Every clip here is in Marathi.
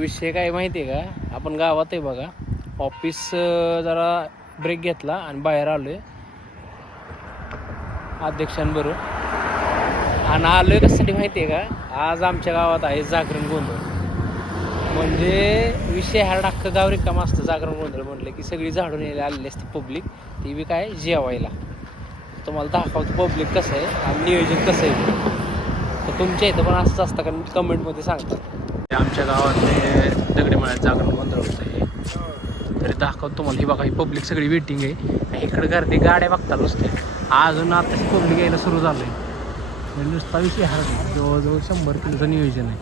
विषय काय माहिती आहे का? आपण गावात आहे बघा. ऑफिस जरा ब्रेक घेतला आणि बाहेर आलोय. अध्यक्षांबरोबर आणि आलोय कशासाठी माहिती आहे का? आज आमच्या गावात आहे जागरण गोंधळ. म्हणजे विषय हा अख्खं गाव रिकाम असतं जागरण गोंधळ म्हटलं की सगळी झाडून यायला आलेली असते पब्लिक ती बी काय? जेवायला. तुम्हाला दाखवतो पब्लिक कसं आहे आणि नियोजन कसं आहे. तर तुमच्या इथं पण असंच असतं कारण कमेंटमध्ये सांगतात आमच्या गावातले दगडी मळ्यात जागरण गोंधळ होतं आहे तरी दाखवतो तुम्हाला. ही बघा ही पब्लिक सगळी वेटिंग आहे. इकडे गर्दी गाड्या बघता नुसते. अजून आताच पब्लिक यायला सुरू झालं आहे म्हणजे नुसता विषय हर जवळजवळ शंभर किलोचं नियोजन आहे.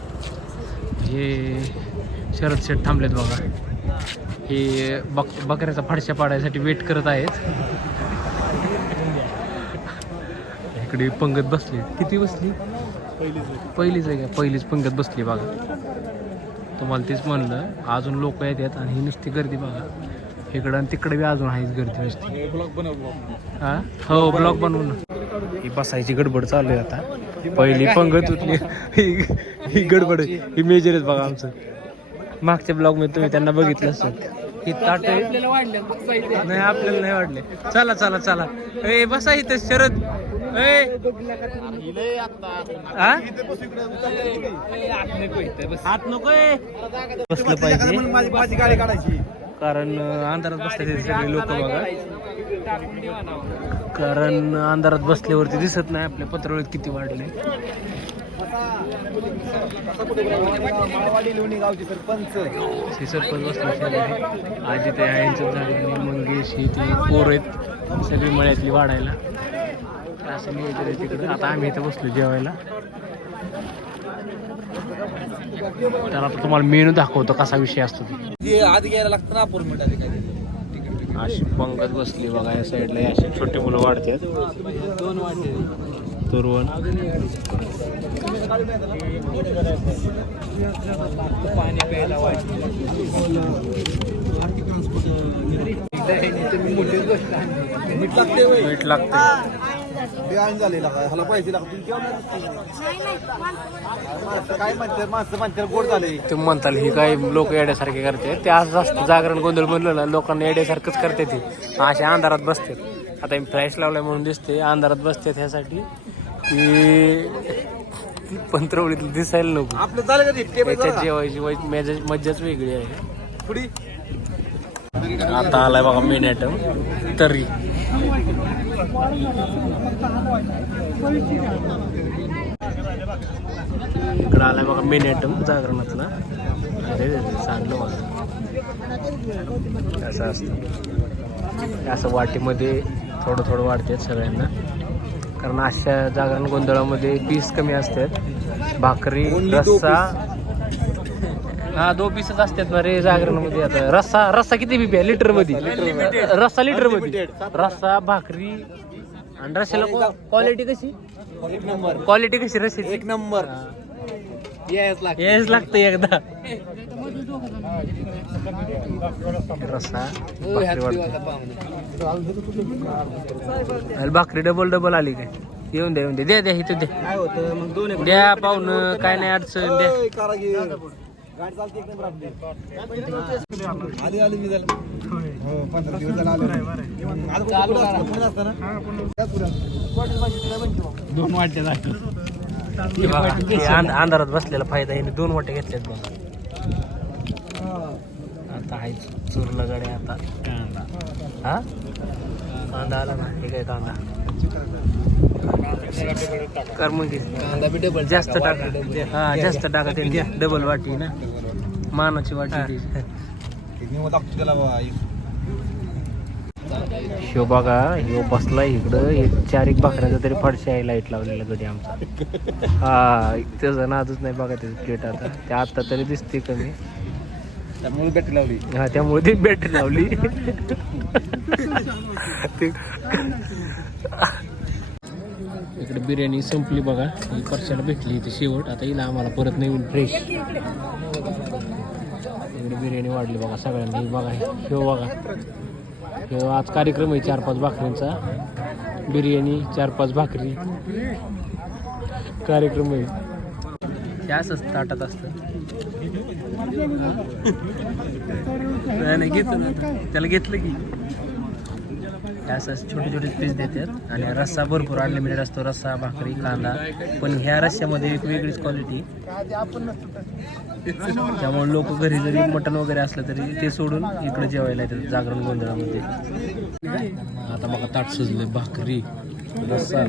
हे शरद शेठ थांबलेत बघा. हे बक बकऱ्याचा फडशा पाडायसाठी वेट करत आहेत. इकडे पंगत बसली. किती बसली? पहिलीच आहे. का? पहिलीच पंगत बसली बघा. तुम्हाला तेच म्हणलं अजून लोक येतात आणि ही नुसती गर्दी बघा. इकडं आणि तिकडे बी अजून आहेच गर्दी नुसती. हा हो? ब्लॉग बनवून. ही बसायची गडबड चालू आहे आता. पहिली पंगत उठली ही ही गडबड आहे. ही मेजर आहेत बघा आमचं. मागच्या ब्लॉगमध्ये तुम्ही त्यांना बघितलं असेल. ही ताट. नाही आपल्याला नाही वाटले चला चला चला. ए बसा इथं शरद? हात नकोय बसलं पाहिजे. कारण अंधारात बसले सगळे लोक बघा. कारण अंधारात बसल्यावरती दिसत नाही. आपल्या पत्रावळीत किती वाढले. माळवाडी लोणी गावची हे सरपंच बसले आजी ते आईंचं झालं मंगेश ही ती पोर आहेत. सगळी मळ्यातली वाढायला. असं नियोजन आहे तिकडं. आता आम्ही इथं बसलो जेवायला. तर आता तुम्हाला मेनू दाखवतो कसा विषय असतो ते. आत घ्यायला लागतं ना आपण काय अशी पंगत बसली बघा या साईडला. अशी छोटी मुलं वाढतात. दोन वाटे तरुण पाणी प्यायला मोठी गोष्ट मीठ लागते वय मीठ लागतं बियाण झालेला काय ह्याला पैसे लागतील किंवा माणसं काय म्हणतात? माणसं म्हणतात गोड झाले. ते म्हणताल ही काय लोक येड्यासारखे करते. ते असं असतं जागरण गोंधळ म्हणलं ना लोकांना येड्यासारखंच करते ते. असे अंधारात बसतात. आता मी फ्लॅश लावलाय म्हणून दिसते. अंधारात बसतात ह्यासाठी. की पंत्रवळीत दिसायला नको. आपलं झालं का टेबल त्याच्यात जेवायची मज्जाच वेगळी आहे. पुढी. आता आलाय बघा मेन आयटम तरी. इकडं आलाय बघा मेन आयटम जागरणातला. अरे सांडलं बघा. असं असतं. असं वाटीमध्ये थोडं थोडं वाढतात सगळ्यांना. कारण अशा जागरण गोंधळामध्ये पीस कमी असतात. भाकरी रस्सा हा दो पीसच असतात ना रे जागरणामध्ये आता. रस्सा रस्सा किती बी प्या लिटरमध्ये. रस्सा लिटरमध्ये. रस्सा भाकरी. आणि रस्स्याला क्वालिटी कशी? क्वालिटी कशी रस्स्याची एक नंबर. यायच लागते. एकदा. रस्सा भाकरी. अरे भाकरी डबल डबल आली काय? येऊन द्या येऊन द्या द्या द्या इथं द्या द्या पाहुणं काय नाही अडचण द्या. गाडी चालते एक नंबर आपली आली आली मी हो पंधरा दिवस झाला दोन वाट्या अंधारात बसलेला फायदा आहे. दोन वाट्या घेतल्यात बघा. आता आहे चुरला गाड्या आता. कांदा. हा? कांदा आला ना? हे काय कांदा? कर मग जास्त टाका. हा जास्त टाका ते घ्या. डबल वाटी ना. मानाची वाटी. ह्यो बघा ह्यो बसलाय इकडं. हे चार एक भाकऱ्याचा तरी फडशा आहे लाइट लावलेला कधी आमचा. हा त्याचं नादच नाही बघा त्याचं प्लेट आता. ते आता तरी दिसते कमी. त्यामुळे बॅटरी लावली. हा त्यामुळे ती बॅटरी लावली. इकडे बिर्याणी संपली बघा. ही परशाला भेटली इथे शेवट. आता हिला आम्हाला परत नवीन फ्रेश इकडे बिर्याणी वाढली बघा सगळ्यांना. ही बघा हे बघा. हे आज कार्यक्रम आहे चार पाच भाकरींचा. बिर्याणी चार पाच भाकरी. कार्यक्रम आहे. हे असंच ताटात असतं. नाही नाही घेतो त्याला घेतलं की. असं छोटे छोटे पीस देतात. आणि रस्सा भरपूर अनलिमिटेड असतो. रस्सा भाकरी कांदा. पण ह्या रस्स्यामध्ये एक वेगळीच क्वालिटी त्यामुळे लोक घरी जरी मटण वगैरे असलं तरी ते सोडून इकडे जेवायला येतात जागरण गोंधळामध्ये. आता मला ताट सजले भाकरी रस्सा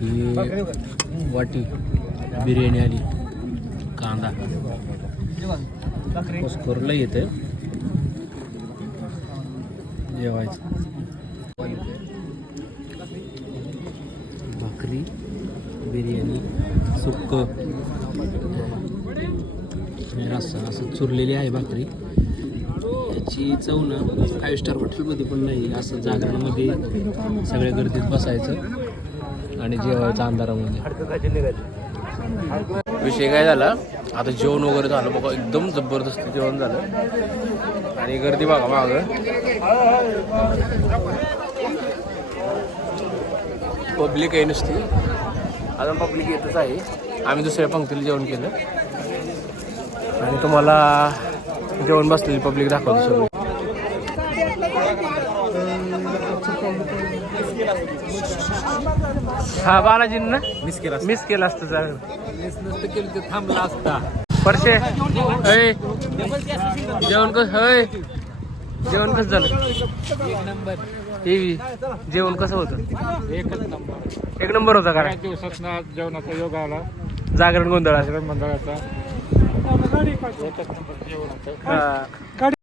ही वाटी बिर्याणी आली कांदा. कोरलं येतं जेवायचं. भाकरी बिर्याणी सुक्क. रस्सा असं चुरलेली आहे भाकरी. याची चव ना फाईव्ह स्टार हॉटेलमध्ये पण नाही असं जागरणामध्ये सगळ्या गर्दीत बसायचं आणि जेवायचं अंधारामध्ये. विषय काय झाला? आता जेवण वगैरे झालं बघा एकदम जबरदस्त जेवण झालं. आणि गर्दी बघा मागं. पब्लिक आहे नुसती. अजून पब्लिक येतच आहे. आम्ही दुसऱ्या पंक्तीला जेवण केलं. आणि तुम्हाला जेवण बसलेली पब्लिक दाखवतो सगळं. हा बालाजी ना? मिस केला मिस केलं असतं नसतं केलं ते थांबला असता. परशे जेवण कस हय जेवण कसं झालं? एक नंबर. हे जेवण कसं होतं? एकच नंबर. एक नंबर होता का? दिवसात जेवणाचा योग आला. जागरण गोंधळ मंडळाचा एकच नंबर जेवण होतं हा.